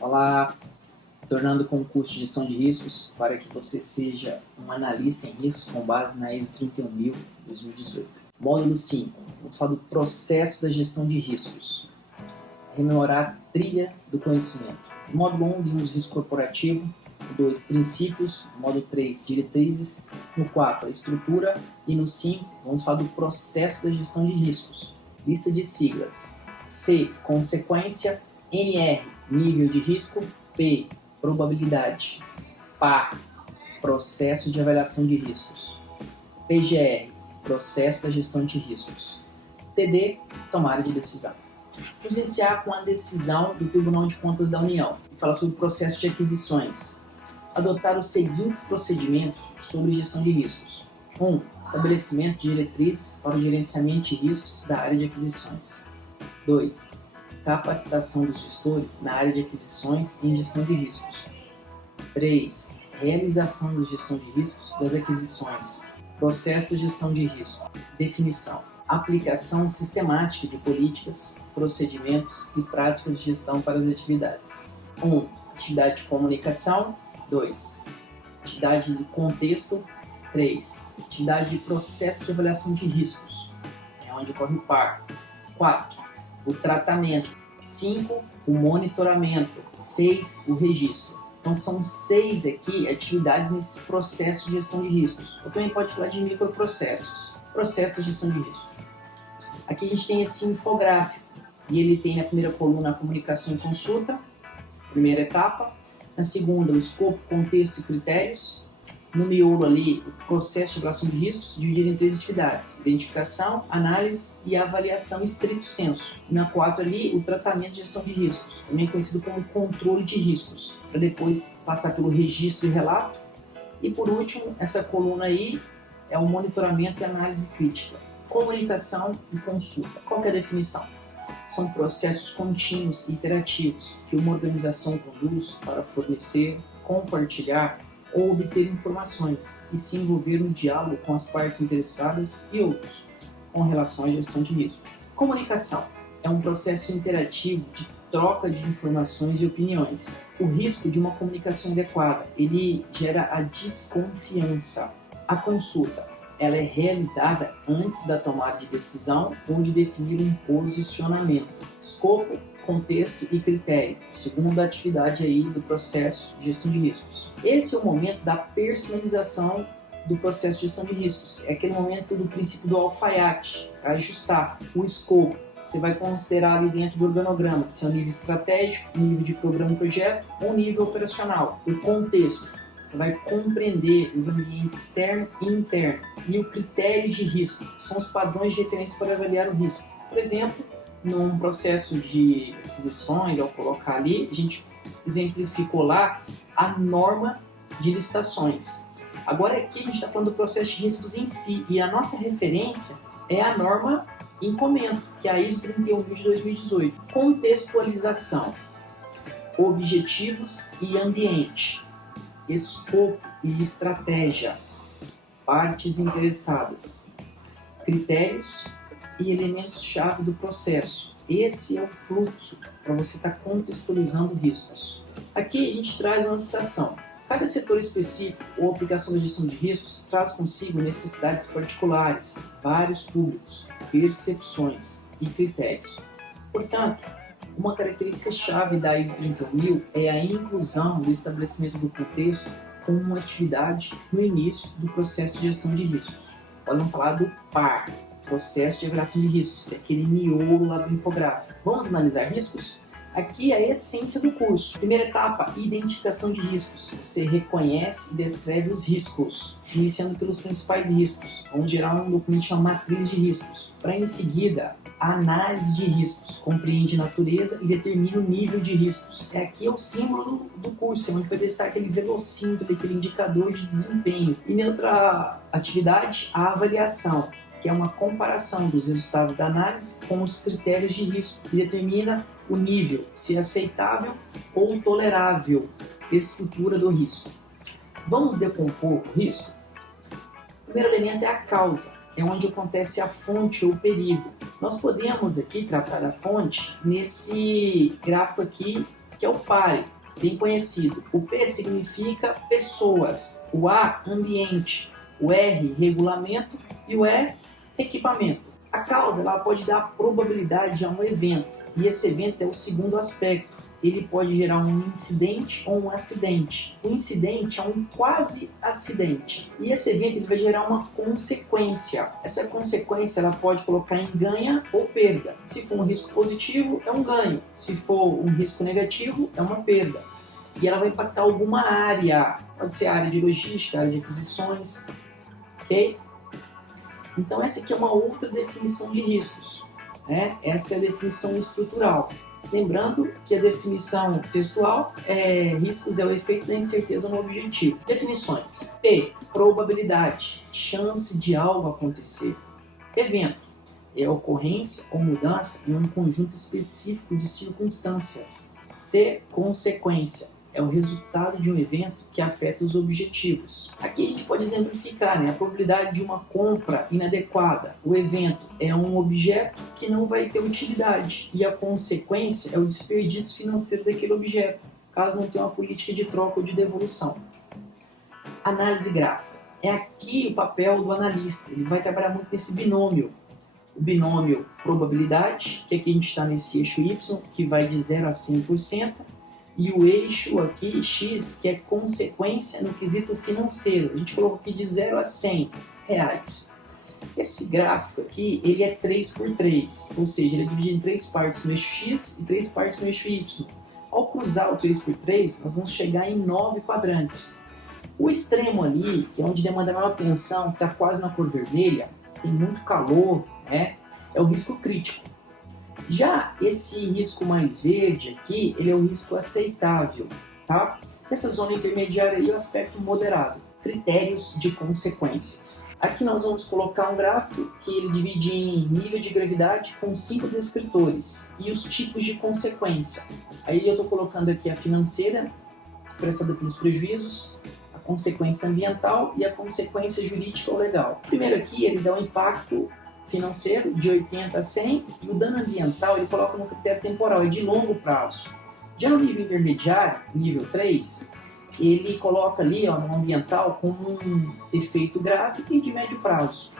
Olá, tornando com o curso de gestão de riscos para que você seja um analista em riscos com base na ISO 31000-2018. Módulo 5, vamos falar do processo da gestão de riscos. Rememorar a trilha do conhecimento. No módulo 1, vimos risco corporativo. No 2, princípios. No módulo 3, diretrizes. No 4, a estrutura. E no 5, vamos falar do processo da gestão de riscos. Lista de siglas. C, consequência. NR, nível de risco. P, probabilidade. PA, processo de avaliação de riscos. PGR, processo da gestão de riscos. TD, tomada de decisão. Vamos iniciar com a decisão do Tribunal de Contas da União e falar sobre o processo de aquisições. Adotar os seguintes procedimentos sobre gestão de riscos. 1. Estabelecimento de diretrizes para o gerenciamento de riscos da área de aquisições. 2. Capacitação dos gestores na área de aquisições em gestão de riscos. 3. Realização da gestão de riscos das aquisições. Processo de gestão de risco. Definição. Aplicação sistemática de políticas, procedimentos e práticas de gestão para as atividades. 1. Atividade de comunicação. 2. Atividade de contexto. 3. Atividade de processo de avaliação de riscos, é onde ocorre o PAR. 4. O tratamento. 5. O monitoramento. 6. O registro. Então são 6 aqui atividades nesse processo de gestão de riscos. Eu também pode falar de microprocessos. Processo de gestão de risco. Aqui a gente tem esse infográfico e ele tem na primeira coluna a comunicação e consulta, primeira etapa. Na segunda, o escopo, contexto e critérios. No miolo ali, o processo de avaliação de riscos, dividido em 3 atividades: identificação, análise e avaliação estrito sensu. Na 4 ali, o tratamento de gestão de riscos, também conhecido como controle de riscos, para depois passar pelo registro e relato. E por último, essa coluna aí é o monitoramento e análise crítica. Comunicação e consulta. Qual que é a definição? São processos contínuos e iterativos que uma organização conduz para fornecer, compartilhar ou obter informações e se envolver no diálogo com as partes interessadas e outros, com relação à gestão de riscos. Comunicação é um processo interativo de troca de informações e opiniões. O risco de uma comunicação adequada, ele gera a desconfiança. A consulta, ela é realizada antes da tomada de decisão ou de definir um posicionamento. Escopo, contexto e critério, segunda atividade aí do processo de gestão de riscos. Esse é o momento da personalização do processo de gestão de riscos. É aquele momento do princípio do alfaiate, para ajustar o escopo. Você vai considerar ali dentro do organograma se é o nível estratégico, nível de programa e projeto ou nível operacional. O contexto, você vai compreender os ambientes externo e interno. E o critério de risco, são os padrões de referência para avaliar o risco. Por exemplo, num processo de aquisições, ao colocar ali, a gente exemplificou lá a norma de licitações. Agora aqui a gente está falando do processo de riscos em si, e a nossa referência é a norma encomenda, que é a ISO 31000 de 2018. Contextualização, objetivos e ambiente, escopo e estratégia, partes interessadas, critérios e elementos-chave do processo. Esse é o fluxo para você estar contextualizando riscos. Aqui a gente traz uma citação. Cada setor específico ou aplicação da gestão de riscos traz consigo necessidades particulares, vários públicos, percepções e critérios. Portanto, uma característica-chave da ISO 31000 é a inclusão do estabelecimento do contexto como uma atividade no início do processo de gestão de riscos. Podemos falar do PAR, processo de avaliação de riscos, que é aquele miolo lá do infográfico. Vamos analisar riscos? Aqui é a essência do curso. Primeira etapa, identificação de riscos. Você reconhece e descreve os riscos, iniciando pelos principais riscos. Vamos gerar um documento chamado matriz de riscos. Para em seguida, a análise de riscos. Compreende a natureza e determina o nível de riscos. Aqui é o símbolo do curso, onde vai testar aquele velocímetro, aquele indicador de desempenho. E na outra atividade, a avaliação, que é uma comparação dos resultados da análise com os critérios de risco, que determina o nível, se é aceitável ou tolerável, estrutura do risco. Vamos decompor o risco? O primeiro elemento é a causa, é onde acontece a fonte ou o perigo. Nós podemos aqui tratar da fonte nesse gráfico aqui que é o PARE, bem conhecido. O P significa pessoas, o A, ambiente, o R, regulamento e o E, equipamento. A causa ela pode dar probabilidade a um evento, e esse evento é o segundo aspecto. Ele pode gerar um incidente ou um acidente. O incidente é um quase acidente. E esse evento ele vai gerar uma consequência. Essa consequência ela pode colocar em ganho ou perda. Se for um risco positivo, é um ganho. Se for um risco negativo, é uma perda. E ela vai impactar alguma área. Pode ser a área de logística, área de aquisições. Ok? Então essa aqui é uma outra definição de riscos. Né? Essa é a definição estrutural. Lembrando que a definição textual riscos é o efeito da incerteza no objetivo. Definições. P, probabilidade, chance de algo acontecer. Evento, é a ocorrência ou mudança em um conjunto específico de circunstâncias. C, consequência, é o resultado de um evento que afeta os objetivos. Aqui a gente pode exemplificar, né? A probabilidade de uma compra inadequada. O evento é um objeto que não vai ter utilidade e a consequência é o desperdício financeiro daquele objeto, caso não tenha uma política de troca ou de devolução. Análise gráfica. É aqui o papel do analista. Ele vai trabalhar muito nesse binômio. O binômio probabilidade, que aqui a gente está nesse eixo Y, que vai de 0 a 100%. E o eixo aqui, X, que é consequência no quesito financeiro. A gente colocou aqui de 0 a 100 reais. Esse gráfico aqui, ele é 3x3, ou seja, ele é dividido em 3 partes no eixo X e 3 partes no eixo Y. Ao cruzar o 3x3, nós vamos chegar em 9 quadrantes. O extremo ali, que é onde demanda maior atenção, que está quase na cor vermelha, tem muito calor, né? É o risco crítico. Já esse risco mais verde aqui, ele é o risco aceitável, tá? Essa zona intermediária aí é o aspecto moderado. Critérios de consequências. Aqui nós vamos colocar um gráfico que ele divide em nível de gravidade com 5 descritores e os tipos de consequência. Aí eu estou colocando aqui a financeira, expressada pelos prejuízos, a consequência ambiental e a consequência jurídica ou legal. Primeiro aqui ele dá um impacto financeiro de 80 a 100 e o dano ambiental ele coloca no critério temporal, é de longo prazo. Já no nível intermediário, nível 3, ele coloca ali no ambiental como um efeito grave e de médio prazo.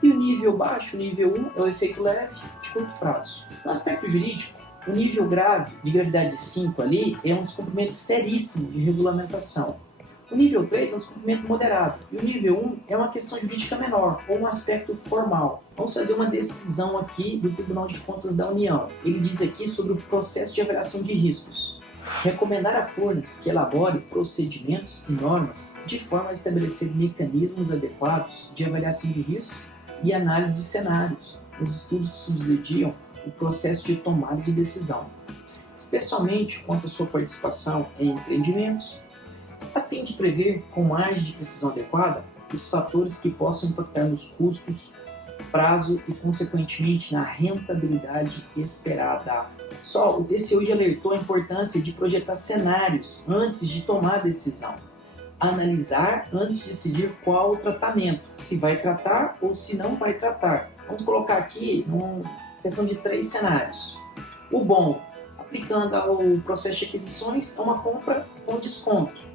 E o nível baixo, o nível 1, é o efeito leve de curto prazo. No aspecto jurídico, o nível grave, de gravidade 5 ali, é um descumprimento seríssimo de regulamentação. O nível 3 é um descumprimento moderado e o nível 1 é uma questão jurídica menor ou um aspecto formal. Vamos fazer uma decisão aqui do Tribunal de Contas da União. Ele diz aqui sobre o processo de avaliação de riscos. Recomendar a Furnas que elabore procedimentos e normas de forma a estabelecer mecanismos adequados de avaliação de riscos e análise de cenários nos estudos que subsidiam o processo de tomada de decisão, especialmente quanto à sua participação em empreendimentos, a fim de prever com margem de precisão adequada os fatores que possam impactar nos custos, prazo e, consequentemente, na rentabilidade esperada. Só o TCU já alertou a importância de projetar cenários antes de tomar a decisão. Analisar antes de decidir qual o tratamento, se vai tratar ou se não vai tratar. Vamos colocar aqui uma questão de 3 cenários. O bom, aplicando ao processo de aquisições, é uma compra com desconto.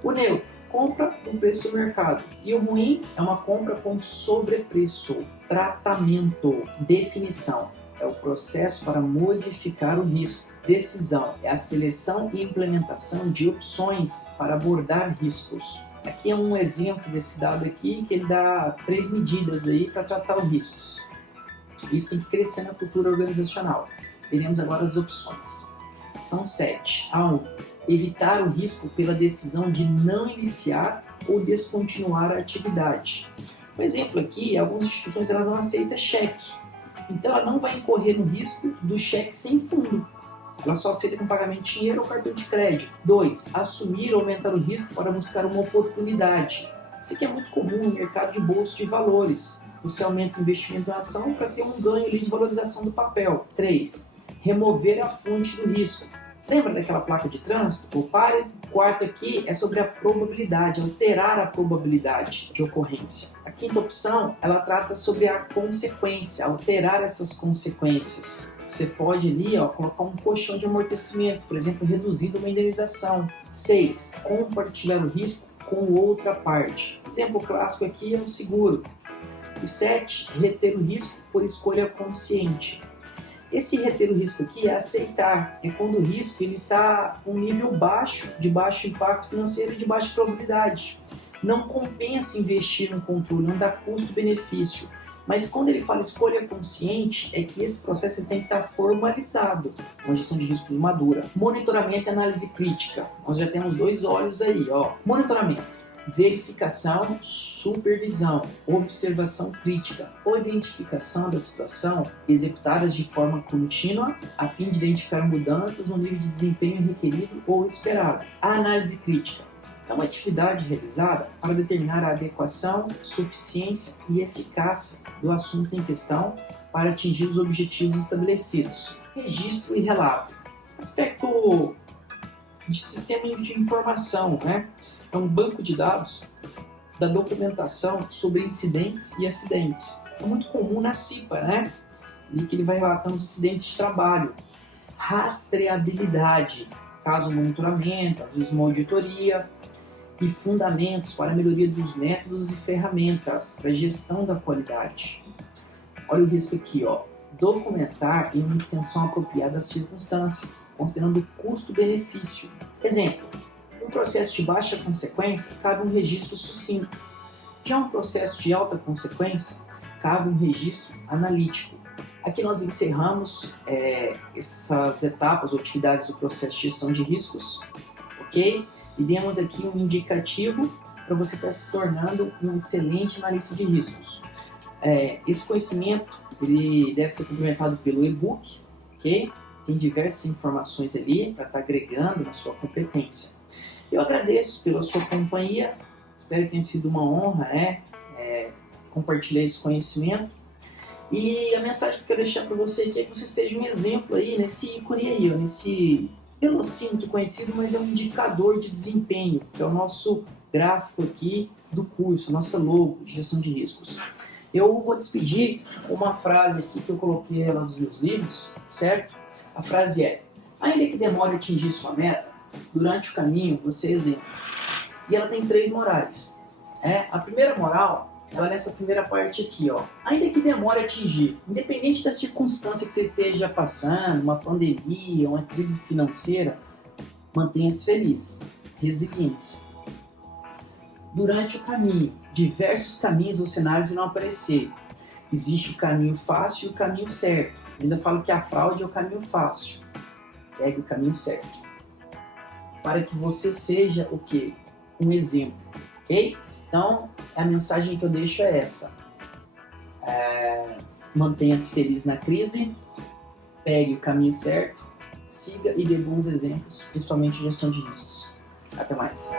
O neutro, compra com preço do mercado. E o ruim é uma compra com sobrepreço. Tratamento, definição, é o processo para modificar o risco. Decisão, é a seleção e implementação de opções para abordar riscos. Aqui é um exemplo desse dado aqui, que ele dá 3 medidas aí para tratar os riscos. Isso tem que crescer na cultura organizacional. Veremos agora as opções. São 7. A1. Evitar o risco pela decisão de não iniciar ou descontinuar a atividade. Um exemplo aqui, algumas instituições elas não aceitam cheque. Então ela não vai incorrer no risco do cheque sem fundo. Ela só aceita com pagamento de dinheiro ou cartão de crédito. 2. Assumir ou aumentar o risco para buscar uma oportunidade. Isso aqui é muito comum no mercado de bolsa de valores. Você aumenta o investimento em ação para ter um ganho ali de valorização do papel. 3. Remover a fonte do risco. Lembra daquela placa de trânsito? O pare. Quarto aqui é sobre a probabilidade, alterar a probabilidade de ocorrência. A quinta opção, ela trata sobre a consequência, alterar essas consequências. Você pode ali, ó, colocar um colchão de amortecimento, por exemplo, reduzindo uma indenização. 6. Compartilhar o risco com outra parte. Exemplo clássico aqui é o seguro. E 7. Reter o risco por escolha consciente. Esse reter o risco aqui é aceitar, é quando o risco está com um nível baixo, de baixo impacto financeiro e de baixa probabilidade. Não compensa investir no controle, não dá custo-benefício. Mas quando ele fala escolha consciente, é que esse processo tem que estar formalizado, uma gestão de riscos madura. Monitoramento e análise crítica. Nós já temos 2 olhos aí, ó. Monitoramento. Verificação, supervisão, observação crítica ou identificação da situação executadas de forma contínua a fim de identificar mudanças no nível de desempenho requerido ou esperado. A análise crítica é uma atividade realizada para determinar a adequação, suficiência e eficácia do assunto em questão para atingir os objetivos estabelecidos. Registro e relato. Aspecto de sistema de informação, né? É um banco de dados da documentação sobre incidentes e acidentes. É muito comum na CIPA, né? E que ele vai relatando os acidentes de trabalho. Rastreabilidade, caso monitoramento, às vezes uma auditoria, e fundamentos para a melhoria dos métodos e ferramentas para a gestão da qualidade. Olha o risco aqui, ó. Documentar em uma extensão apropriada das circunstâncias, considerando o custo-benefício. Exemplo. Um processo de baixa consequência, cabe um registro sucinto. Já um processo de alta consequência, cabe um registro analítico. Aqui nós encerramos essas etapas ou atividades do processo de gestão de riscos, ok? E demos aqui um indicativo para você estar se tornando um excelente analista de riscos. Esse conhecimento ele deve ser complementado pelo e-book, ok? Tem diversas informações ali para estar agregando na sua competência. Eu agradeço pela sua companhia, espero que tenha sido uma honra, compartilhar esse conhecimento. E a mensagem que eu quero deixar para você aqui é que você seja um exemplo aí nesse ícone aí, ó, nesse velocímetro conhecido, mas é um indicador de desempenho, que é o nosso gráfico aqui do curso, nossa logo de gestão de riscos. Eu vou despedir com uma frase aqui que eu coloquei ela nos meus livros, certo? A frase é: ainda que demore a atingir sua meta, durante o caminho você exempla. E ela tem 3 morais. A primeira moral, ela é nessa primeira parte aqui, ó. Ainda que demore a atingir, independente da circunstância que você esteja passando, uma pandemia, uma crise financeira, mantenha-se feliz. Resiliência. Durante o caminho, diversos caminhos ou cenários irão aparecer. Existe o caminho fácil e o caminho certo. Eu ainda falo que a fraude é o caminho fácil. Pegue o caminho certo. Para que você seja o quê? Um exemplo, ok? Então, a mensagem que eu deixo é essa. Mantenha-se feliz na crise, pegue o caminho certo, siga e dê bons exemplos, principalmente em gestão de riscos. Até mais.